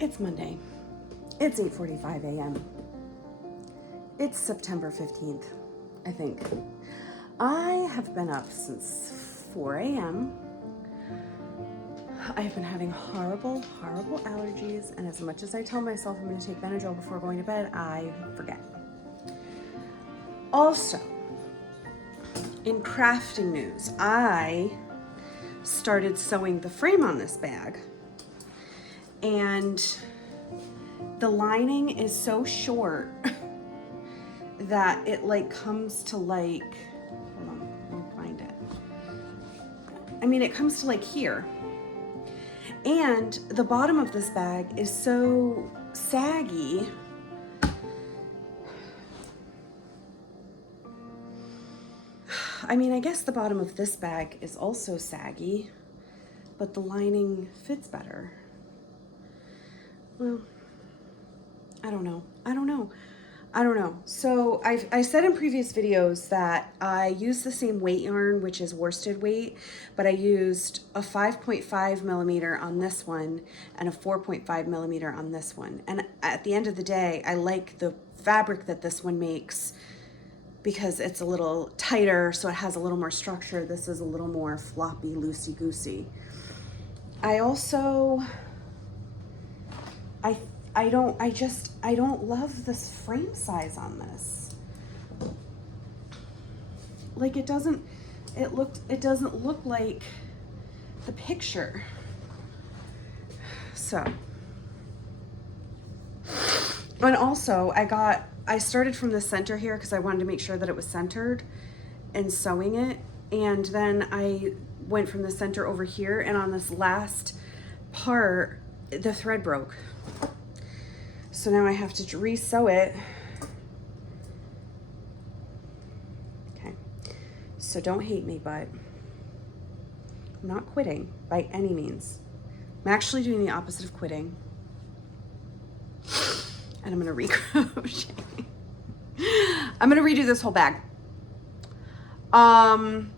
It's Monday. It's 8:45 a.m. It's September 15th, I think. I have been up since 4 a.m. I have been having horrible allergies, and as much as I tell myself I'm going to take Benadryl before going to bed, I forget. Also, in crafting news, I started sewing the frame on this bag, and the lining is so short that it like comes to like, hold on, let me find it. I mean, it comes to like here. And the bottom of this bag is so saggy. I mean, I guess the bottom of this bag is also saggy, but the lining fits better. Well, I don't know. So I said in previous videos that I use the same weight yarn, which is worsted weight, but I used a 5.5 millimeter on this one and a 4.5 millimeter on this one. And at the end of the day, I like the fabric that this one makes because it's a little tighter, so it has a little more structure. This is a little more floppy, loosey-goosey. I also, I don't love this frame size on this. Like it doesn't look like the picture. So, and also I started from the center here because I wanted to make sure that it was centered and sewing it. And then I went from the center over here, and on this last part, the thread broke. So now I have to re-sew it. Okay, so don't hate me, but I'm not quitting by any means. I'm actually doing the opposite of quitting. And I'm gonna recrochet. I'm gonna redo this whole bag. I'm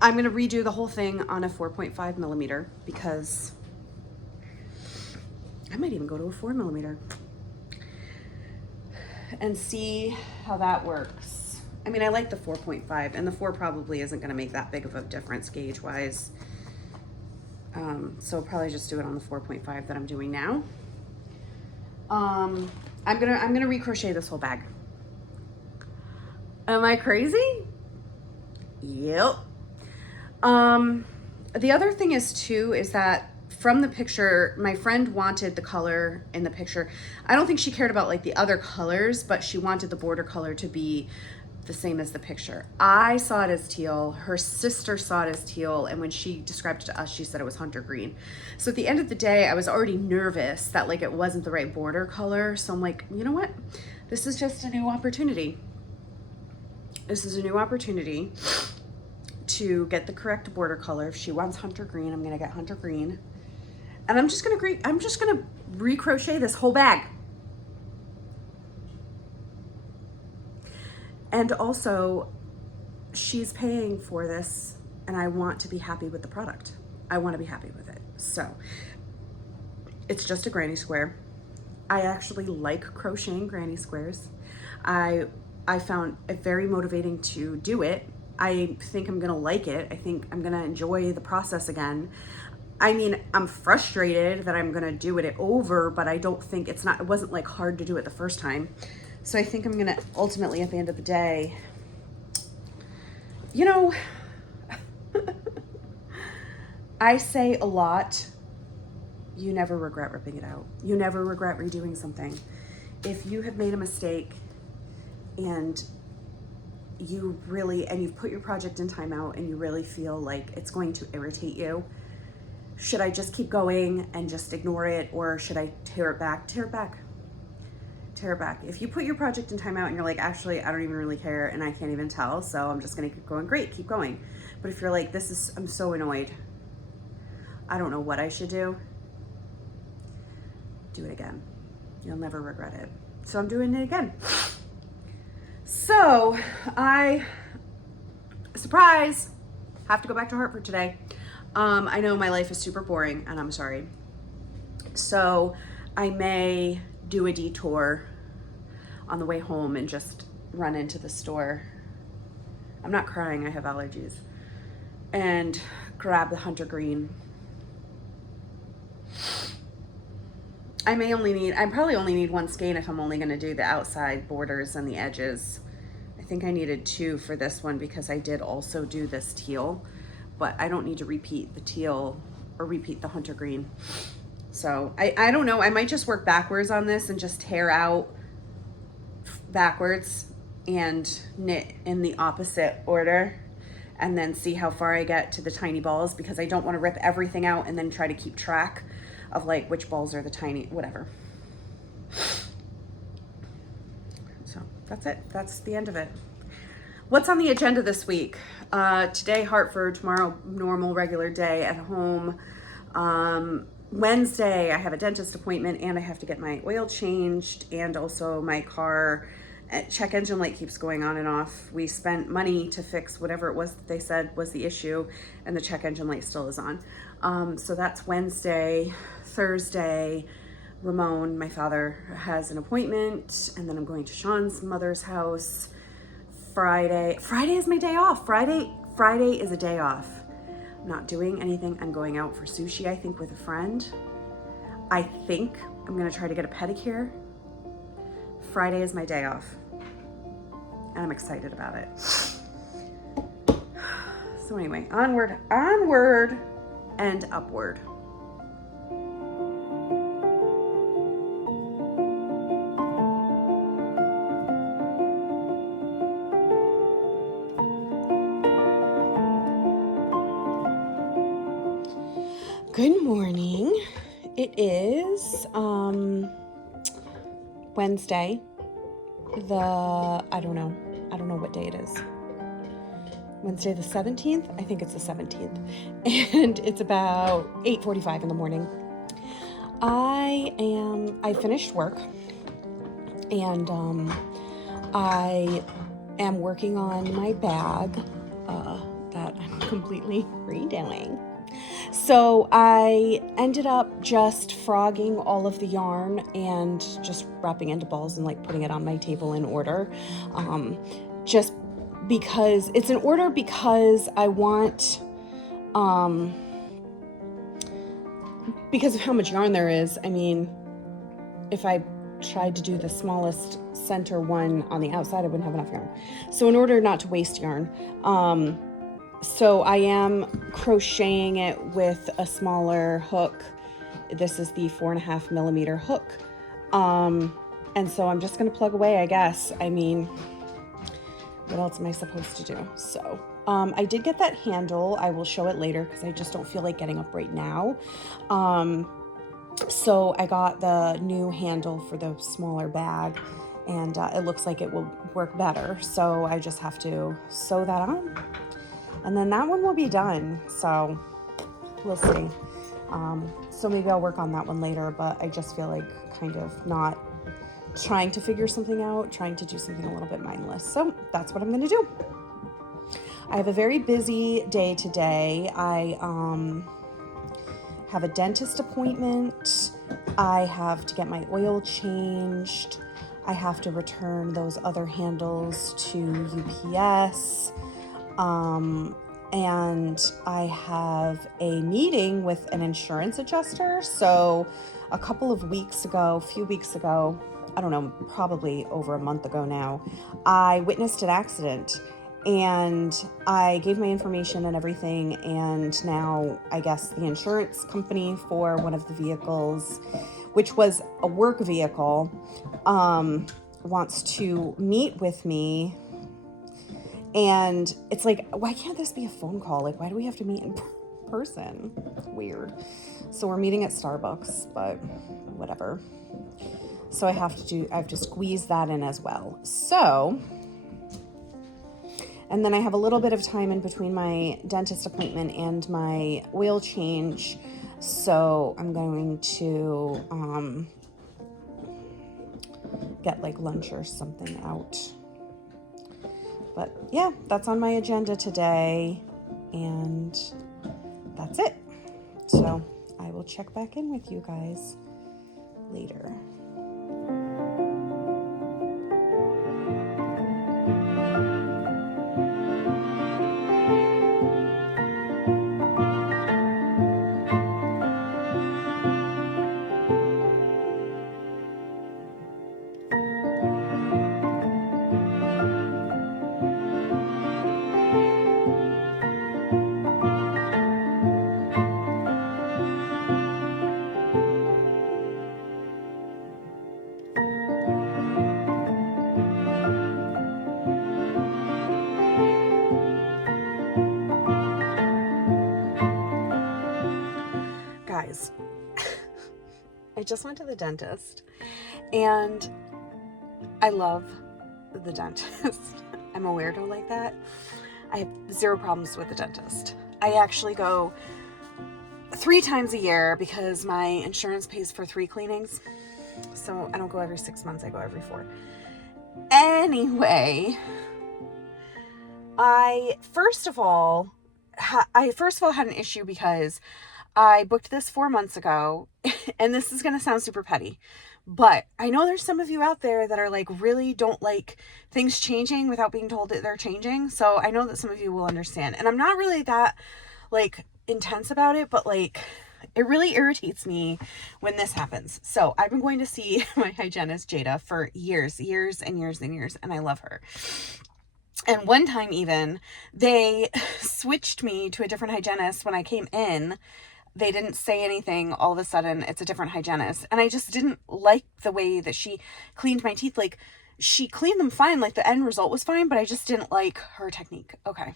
gonna redo the whole thing on a 4.5 millimeter because I might even go to a 4 millimeter and see how that works. I mean, I like the 4.5, and the 4 probably isn't gonna make that big of a difference gauge wise. So I'll probably just do it on the 4.5 that I'm doing now. I'm gonna recrochet this whole bag. Am I crazy? Yep. The other thing is that from the picture, my friend wanted the color in the picture. I don't think she cared about like the other colors, but she wanted the border color to be the same as the picture. I saw it as teal. Her sister saw it as teal. And when she described it to us, she said it was hunter green. So at the end of the day, I was already nervous that like it wasn't the right border color. So I'm like, you know what? This is just a new opportunity. This is a new opportunity to get the correct border color. If she wants hunter green, I'm gonna get hunter green. And I'm just gonna recrochet this whole bag. And also, she's paying for this, and I want to be happy with the product. I want to be happy with it. So, it's just a granny square. I actually like crocheting granny squares. I found it very motivating to do it. I think I'm gonna like it. I think I'm gonna enjoy the process again. I mean, I'm frustrated that I'm gonna do it over, but I don't think it wasn't like hard to do it the first time. So I think I'm gonna ultimately at the end of the day, you know, I say a lot, you never regret ripping it out. You never regret redoing something. If you have made a mistake and you've put your project in timeout and you really feel like it's going to irritate you, should I just keep going and just ignore it, or should I tear it back? Tear it back. Tear it back. If you put your project in timeout and you're like, actually, I don't even really care and I can't even tell, so I'm just gonna keep going, great, keep going. But if you're like, I'm so annoyed, I don't know what I should do it again. You'll never regret it. So I'm doing it again. So surprise, have to go back to Hartford today. I know my life is super boring, and I'm sorry. So I may do a detour on the way home and just run into the store. I'm not crying, I have allergies. And grab the hunter green. I probably only need one skein if I'm only gonna do the outside borders and the edges. I think I needed 2 for this one because I did also do this teal, but I don't need to repeat the teal or repeat the hunter green. So I don't know, I might just work backwards on this and just tear out backwards and knit in the opposite order and then see how far I get to the tiny balls, because I don't want to rip everything out and then try to keep track of like which balls are the tiny, whatever. So that's it. That's the end of it. What's on the agenda this week? Today, Hartford. Tomorrow, normal, regular day at home. Wednesday, I have a dentist appointment and I have to get my oil changed, and also my car check engine light keeps going on and off. We spent money to fix whatever it was that they said was the issue, and the check engine light still is on. So that's Wednesday. Thursday, Ramon, my father, has an appointment, and then I'm going to Sean's mother's house. Friday is my day off. Friday is a day off. I'm not doing anything. I'm going out for sushi, I think, with a friend. I think I'm gonna try to get a pedicure. Friday is my day off, and I'm excited about it. So anyway, onward and upward. Good morning. It is Wednesday. I don't know what day it is. Wednesday the 17th? I think it's the 17th. And it's about 8:45 in the morning. I finished work, and I am working on my bag that I'm completely redoing. So I ended up just frogging all of the yarn and just wrapping into balls and like putting it on my table in order. Just because it's in order, because I want, because of how much yarn there is. I mean, if I tried to do the smallest center one on the outside, I wouldn't have enough yarn. So in order not to waste yarn, so I am crocheting it with a smaller hook. This is the 4.5 millimeter hook. And so I'm just going to plug away, I guess. I mean, what else am I supposed to do? So I did get that handle. I will show it later because I just don't feel like getting up right now. So I got the new handle for the smaller bag, and it looks like it will work better. So I just have to sew that on, and then that one will be done. So we'll see. So maybe I'll work on that one later, but I just feel like kind of not trying to figure something out, trying to do something a little bit mindless. So that's what I'm going to do. I have a very busy day today. I have a dentist appointment. I have to get my oil changed. I have to return those other handles to UPS. And I have a meeting with an insurance adjuster. So a few weeks ago, I don't know, probably over a month ago now, I witnessed an accident, and I gave my information and everything, and now I guess the insurance company for one of the vehicles, which was a work vehicle, wants to meet with me. And it's like, why can't this be a phone call? Like, why do we have to meet in person? Weird. So we're meeting at Starbucks, but whatever. So I have to squeeze that in as well. So, and then I have a little bit of time in between my dentist appointment and my oil change. So I'm going to get like lunch or something out. But yeah, that's on my agenda today, and that's it. So I will check back in with you guys later. Guys, I just went to the dentist and I love the dentist. I'm a weirdo like that. I have zero problems with the dentist. I actually go 3 times a year because my insurance pays for 3 cleanings. So I don't go every 6 months, I go every 4. Anyway, I first of all had an issue because I booked this 4 months ago, and this is going to sound super petty, but I know there's some of you out there that are like really don't like things changing without being told that they're changing. So I know that some of you will understand, and I'm not really that like intense about it, but like it really irritates me when this happens. So I've been going to see my hygienist Jada for years and years, and I love her. And one time even, they switched me to a different hygienist when I came in. They didn't say anything. All of a sudden, it's a different hygienist. And I just didn't like the way that she cleaned my teeth. Like, she cleaned them fine. Like, the end result was fine, but I just didn't like her technique. Okay.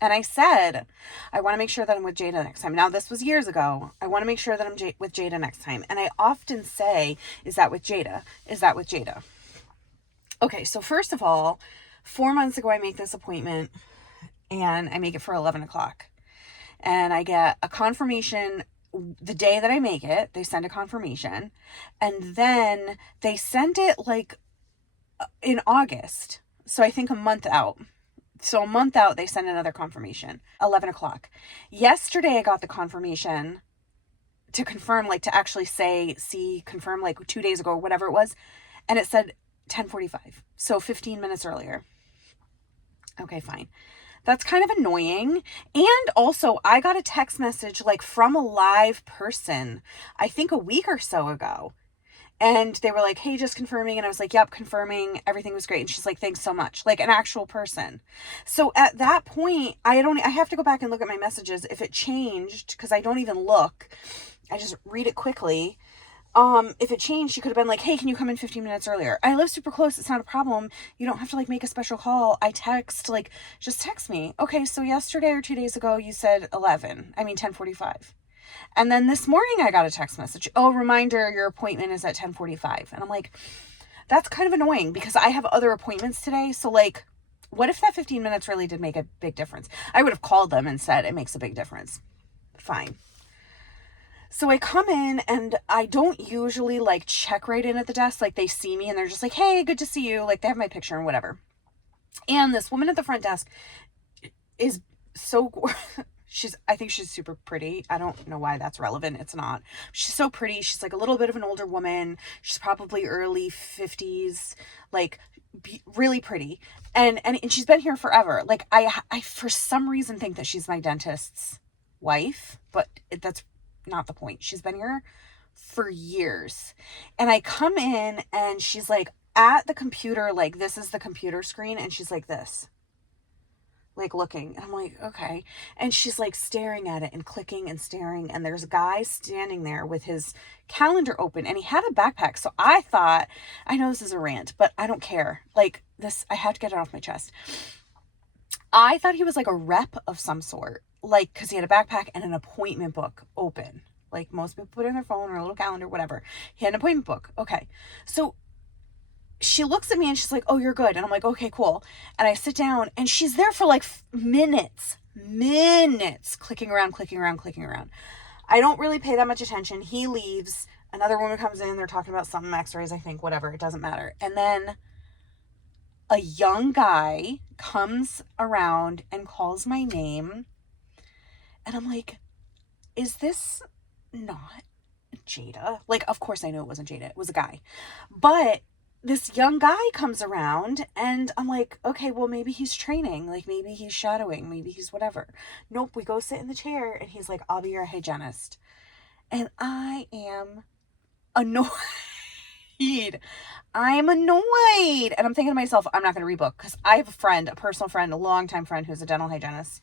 And I said, I want to make sure that I'm with Jada next time. Now, this was years ago. I want to make sure that I'm with Jada next time. And I often say, is that with Jada? Is that with Jada? Okay, so first of all, 4 months ago, I make this appointment and I make it for 11 o'clock. And I get a confirmation the day that I make it. They send a confirmation. And then they send it like in August. So I think a month out. So a month out, they send another confirmation, 11 o'clock. Yesterday, I got the confirmation to confirm, like to actually say, confirm like 2 days ago or whatever it was. And it said 10:45. So 15 minutes earlier. Okay, fine. That's kind of annoying. And also, I got a text message like from a live person, I think a week or so ago. And they were like, hey, just confirming. And I was like, yep, confirming. Everything was great. And she's like, thanks so much. Like an actual person. So at that point, I have to go back and look at my messages if it changed, because I don't even look. I just read it quickly. If it changed, she could have been like, hey, can you come in 15 minutes earlier? I live super close. It's not a problem. You don't have to like make a special call. I text, like, just text me. Okay, so yesterday or 2 days ago, you said 10:45. And then this morning I got a text message. Oh, reminder, your appointment is at 10:45. And I'm like, that's kind of annoying because I have other appointments today. So like, what if that 15 minutes really did make a big difference? I would have called them and said it makes a big difference. Fine. So I come in and I don't usually like check right in at the desk. Like they see me and they're just like, hey, good to see you. Like they have my picture and whatever. And this woman at the front desk is so I think she's super pretty. I don't know why that's relevant. It's not. She's so pretty. She's like a little bit of an older woman. She's probably early 50s, like really pretty. And she's been here forever. Like I for some reason think that she's my dentist's wife, but that's not the point. She's been here for years. And I come in and she's like at the computer, like this is the computer screen. And she's like this. Like looking, and I'm like, okay. And she's like staring at it and clicking and staring, and there's a guy standing there with his calendar open and he had a backpack. So I thought, I know this is a rant, but I don't care. Like this, I have to get it off my chest. I thought he was like a rep of some sort, like because he had a backpack and an appointment book open, like most people put in their phone or a little calendar, whatever. He had an appointment book. Okay, so she looks at me and she's like, oh, you're good. And I'm like, okay, cool. And I sit down and she's there for like minutes, clicking around. I don't really pay that much attention. He leaves. Another woman comes in. They're talking about some x-rays, I think, whatever. It doesn't matter. And then a young guy comes around and calls my name. And I'm like, is this not Jada. Like, of course I knew it wasn't Jada. It was a guy. But this young guy comes around and I'm like, okay, well, maybe he's training. Like, maybe he's shadowing. Maybe he's whatever. Nope, we go sit in the chair and he's like, I'll be your hygienist. And I am annoyed. I'm annoyed. And I'm thinking to myself, I'm not going to rebook because I have a friend, a personal friend, a longtime friend who's a dental hygienist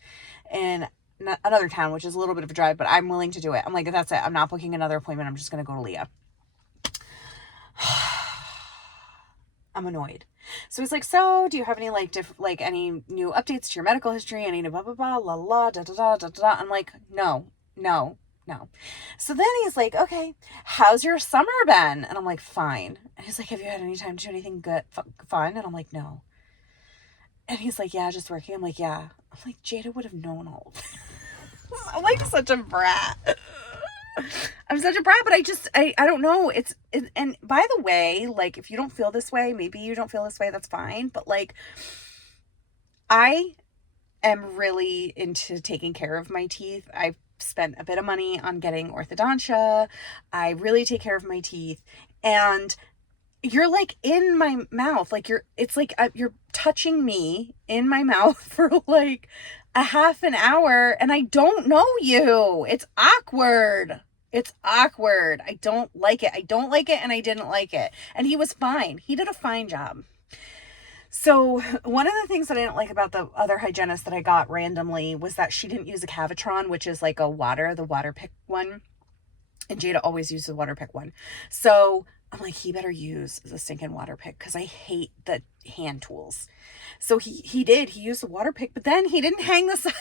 in another town, which is a little bit of a drive, but I'm willing to do it. I'm like, that's it. I'm not booking another appointment. I'm just going to go to Leah. I'm annoyed. So he's like, so do you have any any new updates to your medical history? Any blah, blah, blah, la, la, da, da, da, da, da. I'm like, no. So then he's like, okay, how's your summer been? And I'm like, fine. And he's like, have you had any time to do anything good, fun? And I'm like, no. And he's like, yeah, just working. I'm like, yeah. I'm like, Jada would have known all of this. I'm like such a brat. I'm such a brat, but I don't know. And by the way, like, if you don't feel this way, maybe you don't feel this way, that's fine. But like, I am really into taking care of my teeth. I've spent a bit of money on getting orthodontia. I really take care of my teeth, and you're like in my mouth, like it's like you're touching me in my mouth for like a half an hour, and I don't know you. It's awkward. I don't like it, and I didn't like it. And he was fine. He did a fine job. So one of the things that I didn't like about the other hygienist that I got randomly was that she didn't use a Cavitron, which is like the Waterpik one. And Jada always uses the Waterpik one. So I'm like, he better use the stinking Waterpik because I hate the hand tools. So he did. He used the Waterpik, but then he didn't hang the...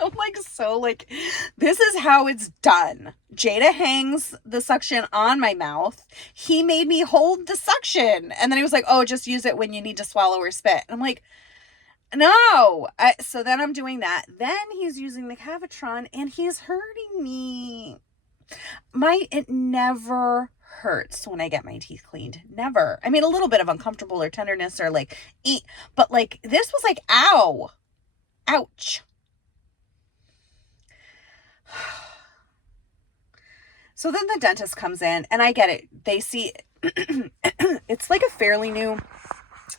I'm like, so like, this is how it's done. Jada hangs the suction on my mouth. He made me hold the suction. And then he was like, oh, just use it when you need to swallow or spit. And I'm like, no. So then I'm doing that. Then he's using the Cavitron and he's hurting me. It never hurts when I get my teeth cleaned. Never. I mean, a little bit of uncomfortable or tenderness or like, but like, this was like, ow. Ouch. So then the dentist comes in and I get it. They see it's like a fairly new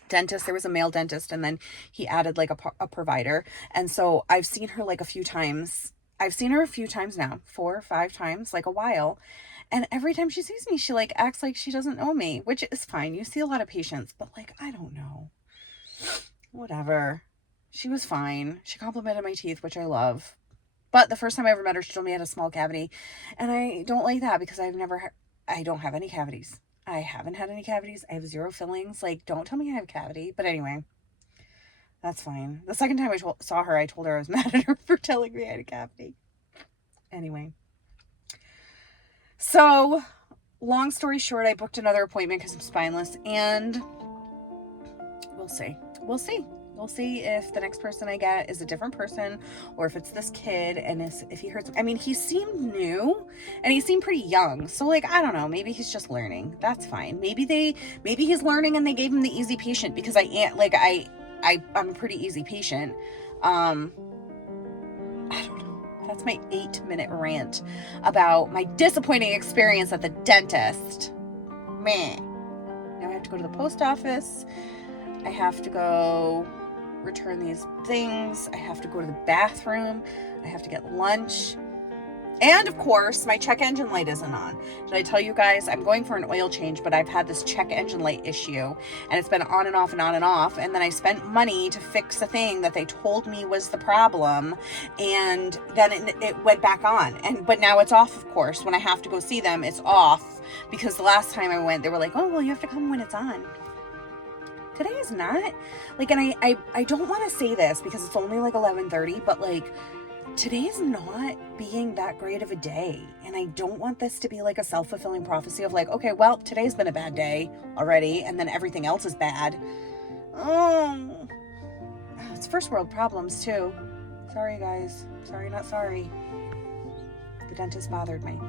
dentist. There was a male dentist and then he added like a provider. And so I've seen her like a few times. I've seen her a few times now, 4 or 5 times, like a while. And every time she sees me, she like acts like she doesn't know me, which is fine. You see a lot of patients, but like, I don't know. Whatever. She was fine. She complimented my teeth, which I love. But the first time I ever met her, she told me I had a small cavity. And I don't like that because I don't have any cavities. I haven't had any cavities. I have 0 fillings. Like, don't tell me I have a cavity. But anyway, that's fine. The second time I saw her, I told her I was mad at her for telling me I had a cavity. Anyway. So, long story short, I booked another appointment because I'm spineless. And we'll see. We'll see if the next person I get is a different person or if it's this kid and if he hurts. I mean, he seemed new and he seemed pretty young. So like, I don't know, maybe he's just learning. That's fine. Maybe he's learning and they gave him the easy patient because I'm a pretty easy patient. I don't know. That's my 8-minute rant about my disappointing experience at the dentist. Meh. Now I have to go to the post office. I have to go return these things. I have to go to the bathroom. I have to get lunch. And of course, my check engine light isn't on. Did I tell you guys? I'm going for an oil change, but I've had this check engine light issue and it's been on and off and on and off. And then I spent money to fix a thing that they told me was the problem. And then it went back on. But now it's off, of course. When I have to go see them, it's off because the last time I went, they were like, oh, well, you have to come when it's on. Today is not like, and I don't want to say this because it's only like 11:30, but like today is not being that great of a day. And I don't want this to be like a self-fulfilling prophecy of like, okay, well, today's been a bad day already. And then everything else is bad. Oh, it's first world problems too. Sorry, guys. Sorry, not sorry. The dentist bothered me.